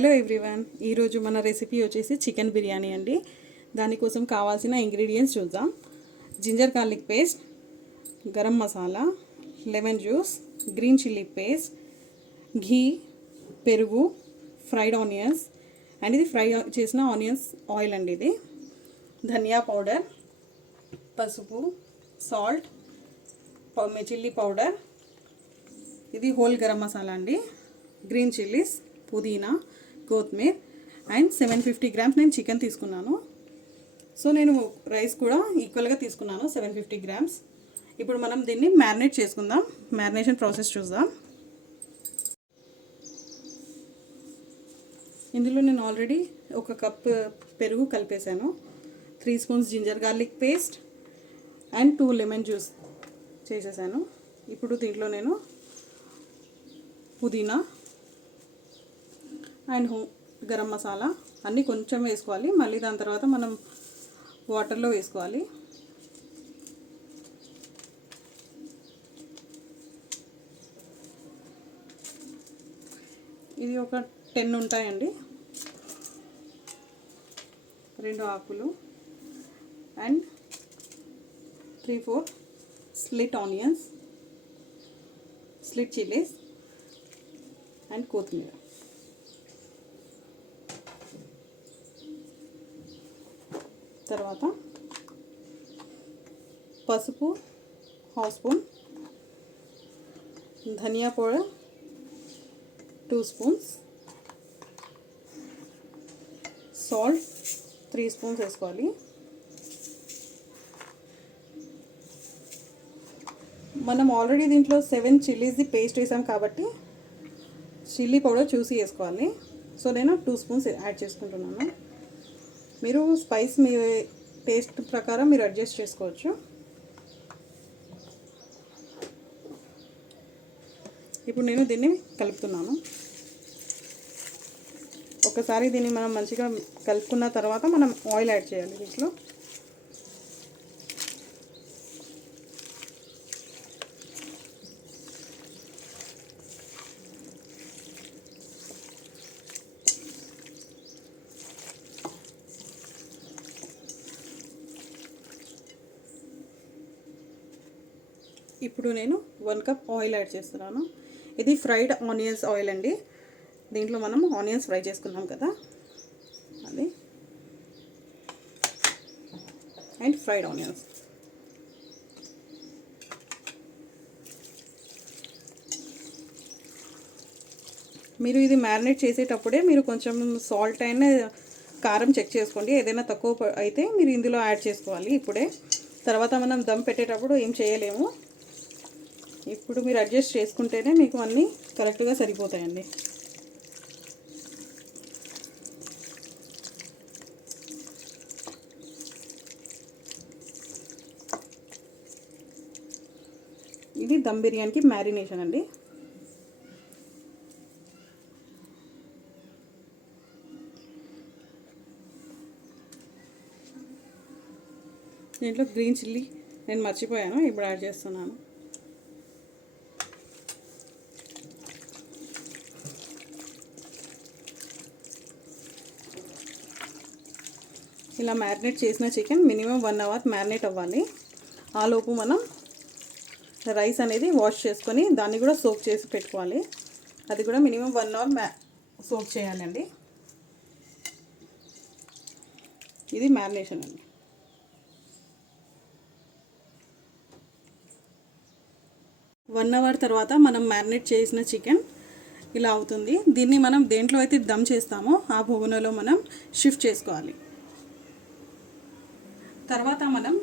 Hello everyone, ఈరోజు మన recipe వచ్చేసి చికెన్ బిర్యానీ అండి. దానికోసం కావాల్సిన ఇంగ్రీడియంట్స్ చూద్దాం. Ginger garlic paste, garam masala, lemon juice, green chilli paste, ghee, పెరుగు, ఫ్రైడ్ ఆనియన్స్ అండ్ ఇది ఫ్రై చేసిన ఆనియన్స్ ఆయిల్ అండి. ఇది ధనియా పౌడర్, పసుపు, సాల్ట్, చిల్లీ పౌడర్, ఇది హోల్ గరం మసాలా అండి, గ్రీన్ చిల్లీస్, పుదీనా, కొత్తిమీర అండ్ 750 గ్రామ్స్ నేను చికెన్ తీసుకున్నాను. సో నేను రైస్ కూడా ఈక్వల్గా తీసుకున్నాను, 750 గ్రామ్స్. ఇప్పుడు మనం దీన్ని మ్యారినేట్ చేసుకుందాం. మ్యారినేషన్ ప్రాసెస్ చూద్దాం. ఇందులో నేను ఆల్రెడీ 1 కప్ పెరుగు కలిపేశాను, 3 spoons ginger garlic paste and 2 lemon juice చేసేసాను. ఇప్పుడు దీంట్లో నేను పుదీనా అండ్ గరం మసాలా అన్నీ కొంచెం వేసుకోవాలి. మళ్ళీ దాని తర్వాత మనం వాటర్లో వేసుకోవాలి. ఇది ఒక 10 ఉంటాయండి. 2 ఆకులు and 3-4 slit onions, slit chillies and కొత్తిమీర. తర్వాత పసుపు 1/2 స్పూన్, ధనియా పౌడర్ 2 స్పూన్స్, సాల్ట్ 3 స్పూన్స్ వేసుకోవాలి. మనం ఆల్రెడీ దీంట్లో 7 చిల్లీస్ది పేస్ట్ వేసాం కాబట్టి చిల్లీ పౌడర్ చూసి వేసుకోవాలి. సో నేను 2 స్పూన్స్ యాడ్ చేసుకుంటున్నాను. మీరు స్పైస్ మీ టేస్ట్ ప్రకారం మీరు అడ్జస్ట్ చేసుకోవచ్చు. ఇప్పుడు నేను దీన్ని కలుపుతున్నాను. ఒకసారి దీన్ని మనం మంచిగా కలుపుకున్న తర్వాత మనం ఆయిల్ యాడ్ చేయాలి దీంట్లో. ఇప్పుడు నేను 1 కప్ ఆయిల్ యాడ్ చేస్తున్నాను. ఇది ఫ్రైడ్ ఆనియన్స్ ఆయిల్ అండి. దీంట్లో మనం ఆనియన్స్ ఫ్రై చేసుకున్నాం కదా, అది అండ్ ఫ్రైడ్ ఆనియన్స్. మీరు ఇది మ్యారినేట్ చేసేటప్పుడే మీరు కొంచెం సాల్ట్ అయినా కారం చెక్ చేసుకోండి. ఏదైనా తక్కువ అయితే మీరు ఇందులో యాడ్ చేసుకోవాలి ఇప్పుడే. తర్వాత మనం దమ్ పెట్టేటప్పుడు ఏం చేయలేము. ఇప్పుడు మీరు అడ్జస్ట్ చేసుకుంటేనే మీకు అన్నీ కరెక్ట్గా సరిపోతాయండి. ఇది దమ్ బిర్యానీకి మ్యారినేషన్ అండి. దీంట్లో గ్రీన్ చిల్లీ నేను మర్చిపోయాను, ఇప్పుడు యాడ్ చేస్తున్నాను. ఇలా మ్యారినేట్ చేసిన చికెన్ మినిమం 1 అవర్ మ్యారినేట్ అవ్వాలి. ఆలోపు మనం రైస్ అనేది వాష్ చేసుకొని దాన్ని కూడా సోక్ చేసి పెట్టుకోవాలి. అది కూడా మినిమం 1 అవర్ సోక్ చేయాలండి. ఇది మ్యారినేషన్ అండి. వన్ అవర్ తర్వాత మనం మ్యారినేట్ చేసిన చికెన్ ఇలా అవుతుంది. దీన్ని మనం దేంట్లో అయితే దమ్ చేస్తామో ఆ బొగునలో మనం షిఫ్ట్ చేసుకోవాలి. తర్వాత మనం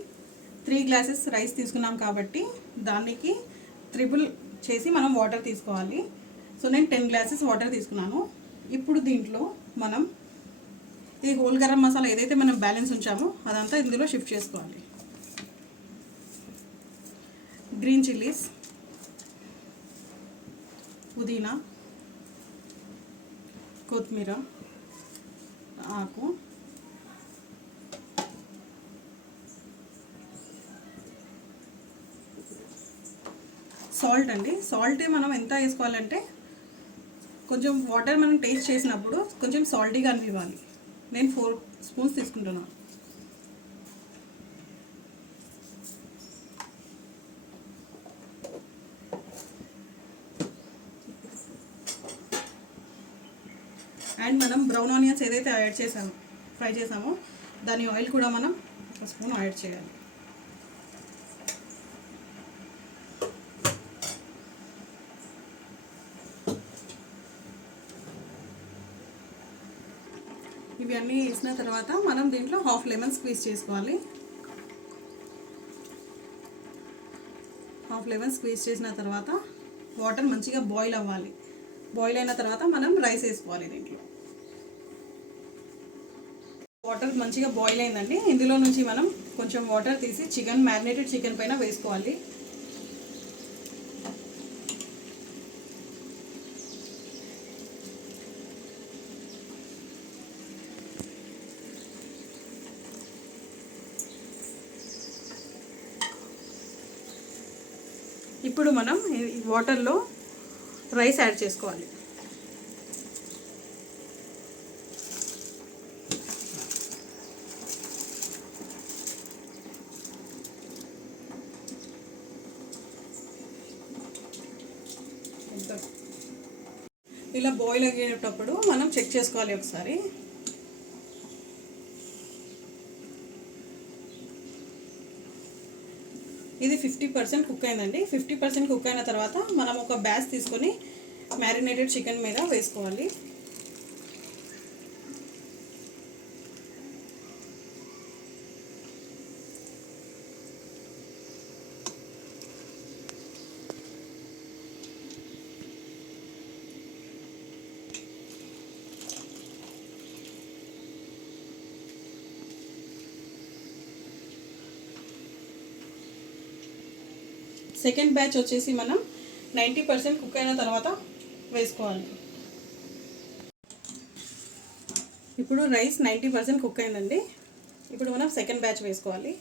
3 గ్లాసెస్ రైస్ తీసుకున్నాం కాబట్టి దానికి 3 చేసి మనం వాటర్ తీసుకోవాలి. సో నేను 10 గ్లాసెస్ వాటర్ తీసుకున్నాను. ఇప్పుడు దీంట్లో మనం ఈ హోల్ గరం మసాలా ఏదైతే మనం బ్యాలెన్స్ ఉంచామో అదంతా ఇందులో షిఫ్ట్ చేసుకోవాలి. గ్రీన్ చిల్లీస్, పుదీనా, కొత్తిమీర ఆకు, సాల్ట్ అండి. సాల్ట్ మనం ఎంత వేసుకోవాలంటే కొంచెం వాటర్ మనం టేస్ట్ చేసినప్పుడు కొంచెం సాల్టీగా అనిపించాలి. నేను 4 స్పూన్స్ తీసుకుంటున్నాను. అండ్ మనం బ్రౌన్ ఆనియన్స్ ఏదైతే ఫ్రై చేసామో దాని ఆయిల్ కూడా మనం 1 స్పూన్ యాడ్ చేయాలి. ఇవి అన్నీ వేసిన తర్వాత మనం దీంట్లో హాఫ్ లెమన్ స్క్వీజ్ చేసుకోవాలి. హాఫ్ లెమన్ స్క్వీజ్ చేసిన తర్వాత వాటర్ మంచిగా బాయిల్ అవ్వాలి. బాయిల్ అయిన తర్వాత మనం రైస్ వేసుకోవాలి. దీంట్లో వాటర్ మంచిగా బాయిల్ అయిందండి. ఇందులో నుంచి మనం కొంచెం వాటర్ తీసి మ్యారినేటెడ్ చికెన్ పైన వేసుకోవాలి. ఇప్పుడు మనం ఈ వాటర్లో రైస్ యాడ్ చేసుకోవాలి. ఇలా బాయిల్ అయ్యేటప్పుడు మనం చెక్ చేసుకోవాలి ఒకసారి. ఇది 50% కుక్ అయిందండి. 50% కుక్ అయిన తర్వాత మనం ఒక బ్యాచ్ తీసుకొని మ్యారినేటెడ్ చికెన్ మీద వేసుకోవాలి. సెకండ్ బ్యాచ్ వచ్చేసి మనం 90% కుక్ అయిన తర్వాత వేసుకోవాలి. ఇప్పుడు రైస్ 90% కుక్ అయిందండి. ఇప్పుడు మనం సెకండ్ బ్యాచ్ వేసుకోవాలి.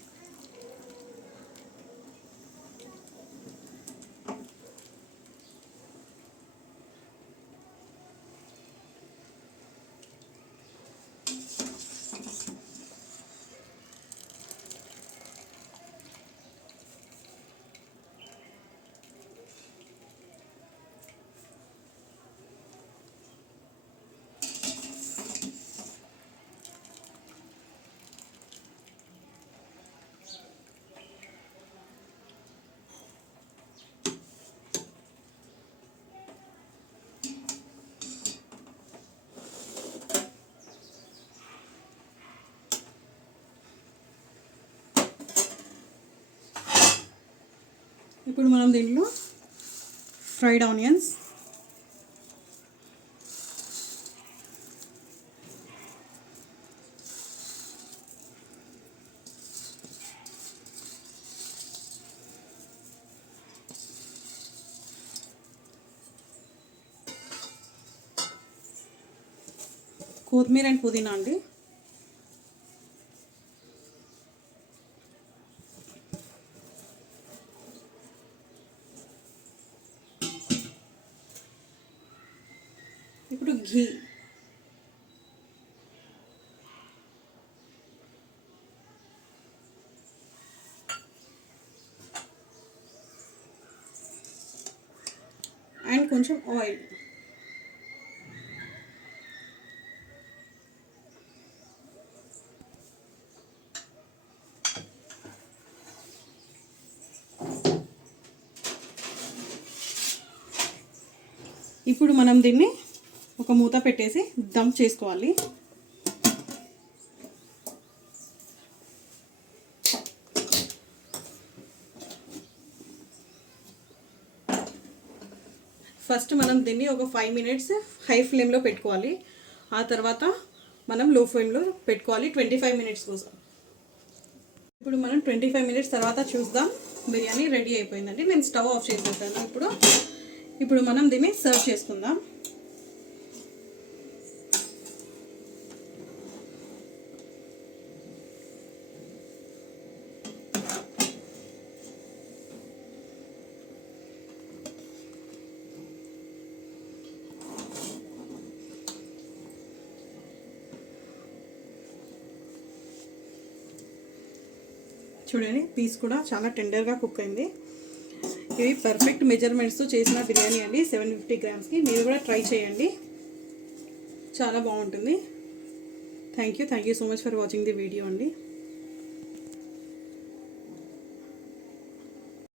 ఇప్పుడు మనం దీంట్లో ఫ్రైడ్ ఆనియన్స్, కొత్తిమీర అండ్ పుదీనా అండి, ఇప్పుడు ఘీ, అండ్ కొంచెం ఆయిల్. ఇప్పుడు మనం దీన్ని ఒక మూత పెట్టేసి దమ్ చేసుకోవాలి. ఫస్ట్ మనం దీన్ని ఒక 5 minutes హై ఫ్లేమ్లో పెట్టుకోవాలి. ఆ తర్వాత మనం లో ఫ్లేమ్లో పెట్టుకోవాలి 25 minutes కోసం. ఇప్పుడు మనం 25 minutes తర్వాత చూద్దాం. బిర్యానీ రెడీ అయిపోయిందండి. నేను స్టవ్ ఆఫ్ చేసేసాను. ఇప్పుడు మనం దీన్ని సర్వ్ చేసుకుందాం. చూడండి పీస్ కూడా చాలా టెండర్గా కుక్ అయింది. ఇవి పర్ఫెక్ట్ మెజర్మెంట్స్తో చేసిన బిర్యానీ అండి 750 గ్రామ్స్కి. మీరు కూడా ట్రై చేయండి, చాలా బాగుంటుంది. Thank you so much for watching the video అండి.